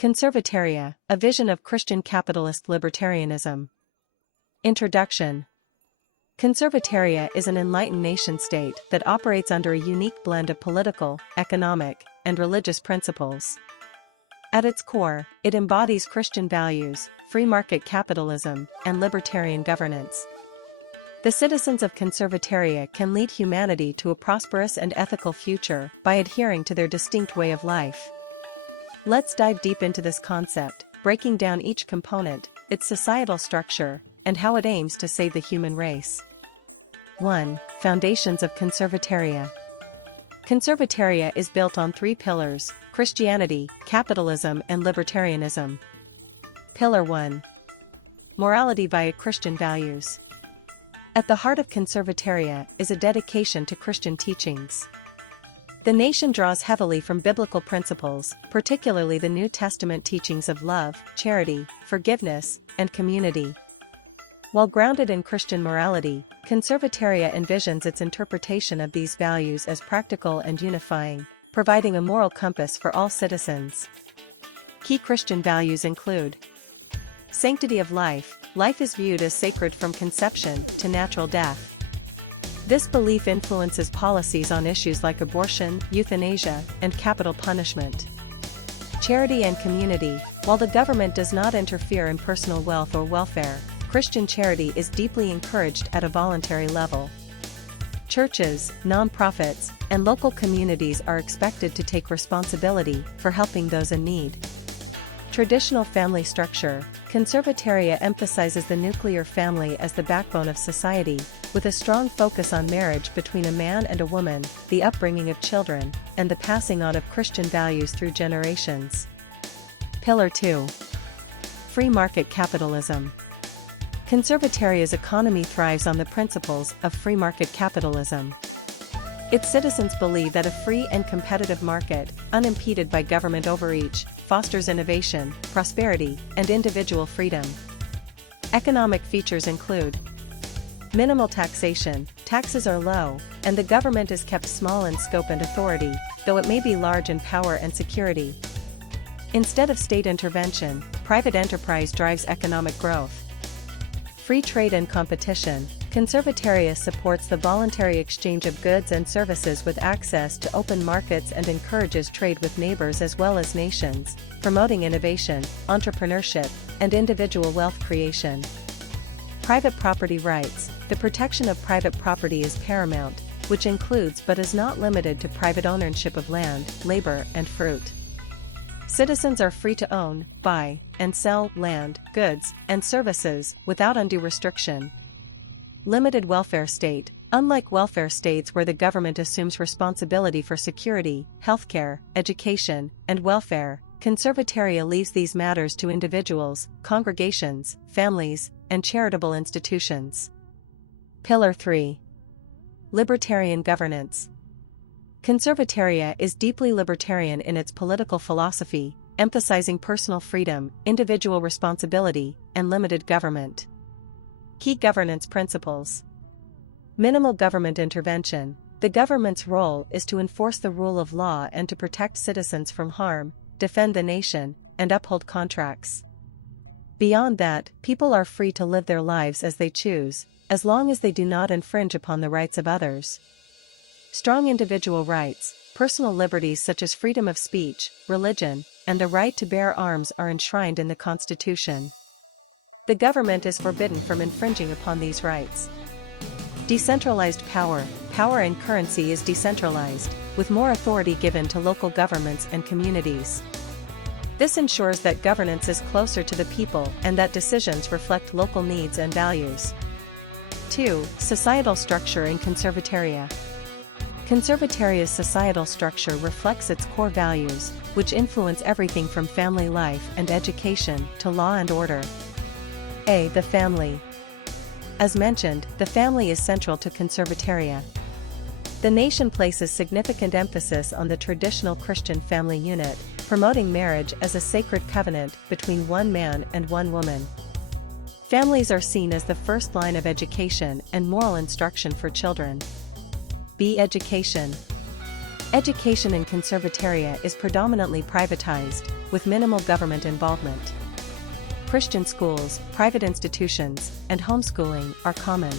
Conservataria, a vision of Christian capitalist libertarianism. Introduction. Conservataria is an enlightened nation-state that operates under a unique blend of political, economic, and religious principles. At its core, it embodies Christian values, free market capitalism, and libertarian governance. The citizens of Conservataria can lead humanity to a prosperous and ethical future by adhering to their distinct way of life. Let's dive deep into this concept, breaking down each component, its societal structure, and how it aims to save the human race. 1. Foundations of Conservataria. Conservataria is built on three pillars: Christianity, capitalism, and libertarianism. Pillar 1. Morality via Christian values. At the heart of Conservataria is a dedication to Christian teachings. The nation draws heavily from biblical principles, particularly the New Testament teachings of love, charity, forgiveness, and community. While grounded in Christian morality, Conservataria envisions its interpretation of these values as practical and unifying, providing a moral compass for all citizens. Key Christian values include sanctity of life. Life is viewed as sacred from conception to natural death. This belief influences policies on issues like abortion, euthanasia, and capital punishment. Charity and community. While the government does not interfere in personal wealth or welfare, Christian charity is deeply encouraged at a voluntary level. Churches, nonprofits, and local communities are expected to take responsibility for helping those in need. Traditional family structure. Conservataria emphasizes the nuclear family as the backbone of society, with a strong focus on marriage between a man and a woman, the upbringing of children, and the passing on of Christian values through generations. Pillar 2. Free market capitalism. Conservataria's economy thrives on the principles of free market capitalism. Its citizens believe that a free and competitive market, unimpeded by government overreach, fosters innovation, prosperity, and individual freedom. Economic features include minimal taxation. Taxes are low, and the government is kept small in scope and authority, though it may be large in power and security. Instead of state intervention, private enterprise drives economic growth. Free trade and competition. Conservataria supports the voluntary exchange of goods and services with access to open markets and encourages trade with neighbors as well as nations, promoting innovation, entrepreneurship, and individual wealth creation. Private property rights. The protection of private property is paramount, which includes but is not limited to private ownership of land, labor, and fruit. Citizens are free to own, buy, and sell land, goods, and services without undue restriction. Limited welfare state. Unlike welfare states where the government assumes responsibility for security, healthcare, education, and welfare, Conservataria leaves these matters to individuals, congregations, families, and charitable institutions. Pillar 3. Libertarian governance. Conservataria is deeply libertarian in its political philosophy, emphasizing personal freedom, individual responsibility, and limited government. Key governance principles. Minimal government intervention. The government's role is to enforce the rule of law and to protect citizens from harm, defend the nation, and uphold contracts. Beyond that, people are free to live their lives as they choose, as long as they do not infringe upon the rights of others. Strong individual rights. Personal liberties such as freedom of speech, religion, and the right to bear arms are enshrined in the Constitution. The government is forbidden from infringing upon these rights. Decentralized power. Power and currency is decentralized, with more authority given to local governments and communities. This ensures that governance is closer to the people and that decisions reflect local needs and values. 2. Societal structure in Conservataria. Conservataria's societal structure reflects its core values, which influence everything from family life and education to law and order. A. The family. As mentioned, the family is central to Conservataria. The nation places significant emphasis on the traditional Christian family unit, promoting marriage as a sacred covenant between one man and one woman. Families are seen as the first line of education and moral instruction for children. B. Education. Education in Conservataria is predominantly privatized, with minimal government involvement. Christian schools, private institutions, and homeschooling are common.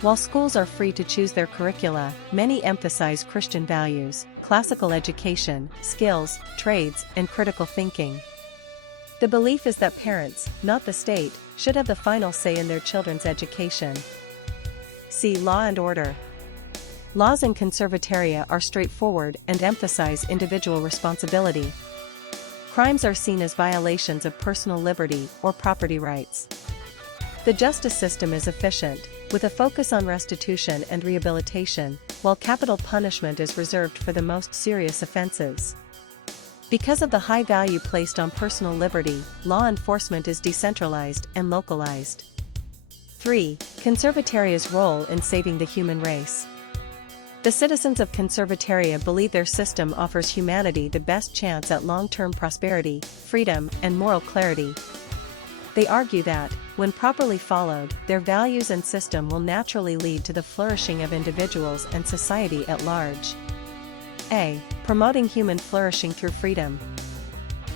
While schools are free to choose their curricula, many emphasize Christian values, classical education, skills, trades, and critical thinking. The belief is that parents, not the state, should have the final say in their children's education. See Law and Order. Laws in conservatoria are straightforward and emphasize individual responsibility. Crimes are seen as violations of personal liberty or property rights. The justice system is efficient, with a focus on restitution and rehabilitation, while capital punishment is reserved for the most serious offenses. Because of the high value placed on personal liberty, law enforcement is decentralized and localized. 3. Conservatoria's role in saving the human race. The citizens of Conservatoria believe their system offers humanity the best chance at long-term prosperity, freedom, and moral clarity. They argue that, when properly followed, their values and system will naturally lead to the flourishing of individuals and society at large. A. Promoting human flourishing through freedom.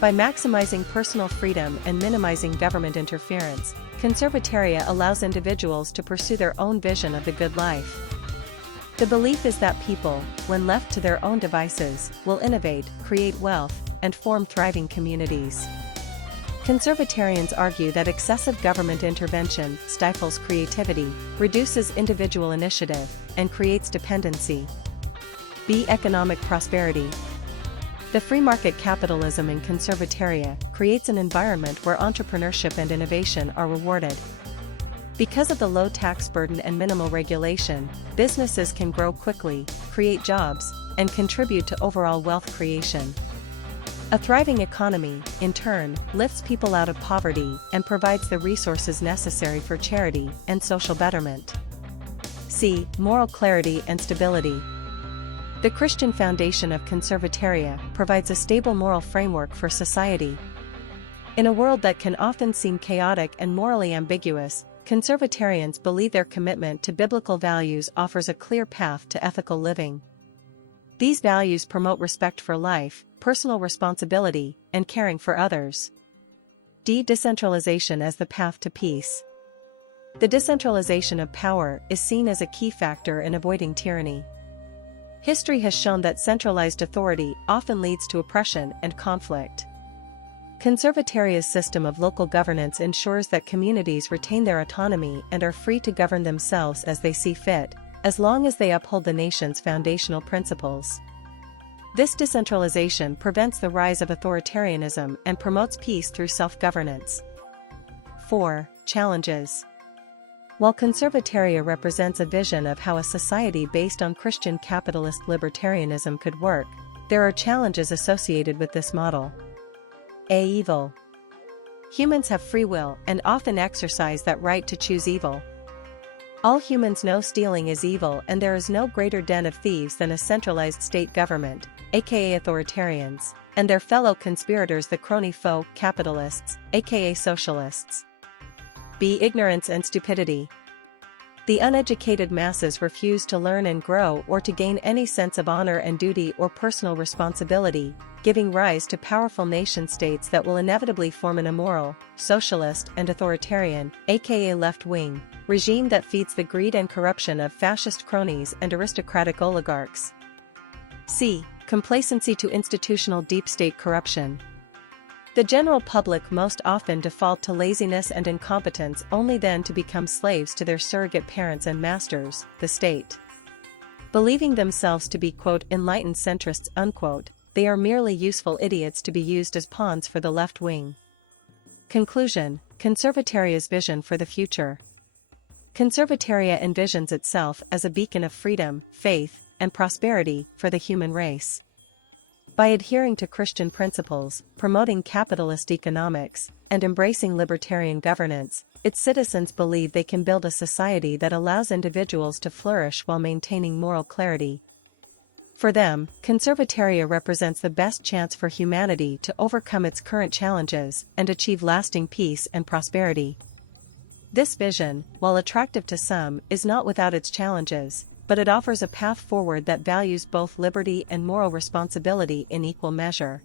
By maximizing personal freedom and minimizing government interference, Conservatoria allows individuals to pursue their own vision of the good life. The belief is that people, when left to their own devices, will innovate, create wealth, and form thriving communities. Conservatarians argue that excessive government intervention stifles creativity, reduces individual initiative, and creates dependency. B. Economic prosperity. The free market capitalism in Conservatoria creates an environment where entrepreneurship and innovation are rewarded. Because of the low tax burden and minimal regulation, businesses can grow quickly, create jobs, and contribute to overall wealth creation. A thriving economy, in turn, lifts people out of poverty and provides the resources necessary for charity and social betterment. C. Moral clarity and stability. The Christian foundation of Conservatoria provides a stable moral framework for society. In a world that can often seem chaotic and morally ambiguous, Conservatarians believe their commitment to biblical values offers a clear path to ethical living. These values promote respect for life, personal responsibility, and caring for others. D. Decentralization as the path to peace. The decentralization of power is seen as a key factor in avoiding tyranny. History has shown that centralized authority often leads to oppression and conflict. Conservatoria's system of local governance ensures that communities retain their autonomy and are free to govern themselves as they see fit, as long as they uphold the nation's foundational principles. This decentralization prevents the rise of authoritarianism and promotes peace through self-governance. 4. Challenges. While Conservatoria represents a vision of how a society based on Christian capitalist libertarianism could work, there are challenges associated with this model. A. Evil. Humans have free will and often exercise that right to choose evil. All humans know stealing is evil, and there is no greater den of thieves than a centralized state government, aka authoritarians, and their fellow conspirators, the crony foe capitalists, aka socialists. B. Ignorance and stupidity. The uneducated masses refuse to learn and grow or to gain any sense of honor and duty or personal responsibility, giving rise to powerful nation-states that will inevitably form an immoral, socialist and authoritarian, aka left-wing, regime that feeds the greed and corruption of fascist cronies and aristocratic oligarchs. C. Complacency to institutional deep state corruption. The general public most often default to laziness and incompetence, only then to become slaves to their surrogate parents and masters, the state. Believing themselves to be, quote, enlightened centrists, unquote, they are merely useful idiots to be used as pawns for the left wing. Conclusion. Conservatoria's vision for the future. Conservatoria envisions itself as a beacon of freedom, faith, and prosperity for the human race. By adhering to Christian principles, promoting capitalist economics, and embracing libertarian governance, its citizens believe they can build a society that allows individuals to flourish while maintaining moral clarity. For them, Conservatoria represents the best chance for humanity to overcome its current challenges and achieve lasting peace and prosperity. This vision, while attractive to some, is not without its challenges, but it offers a path forward that values both liberty and moral responsibility in equal measure.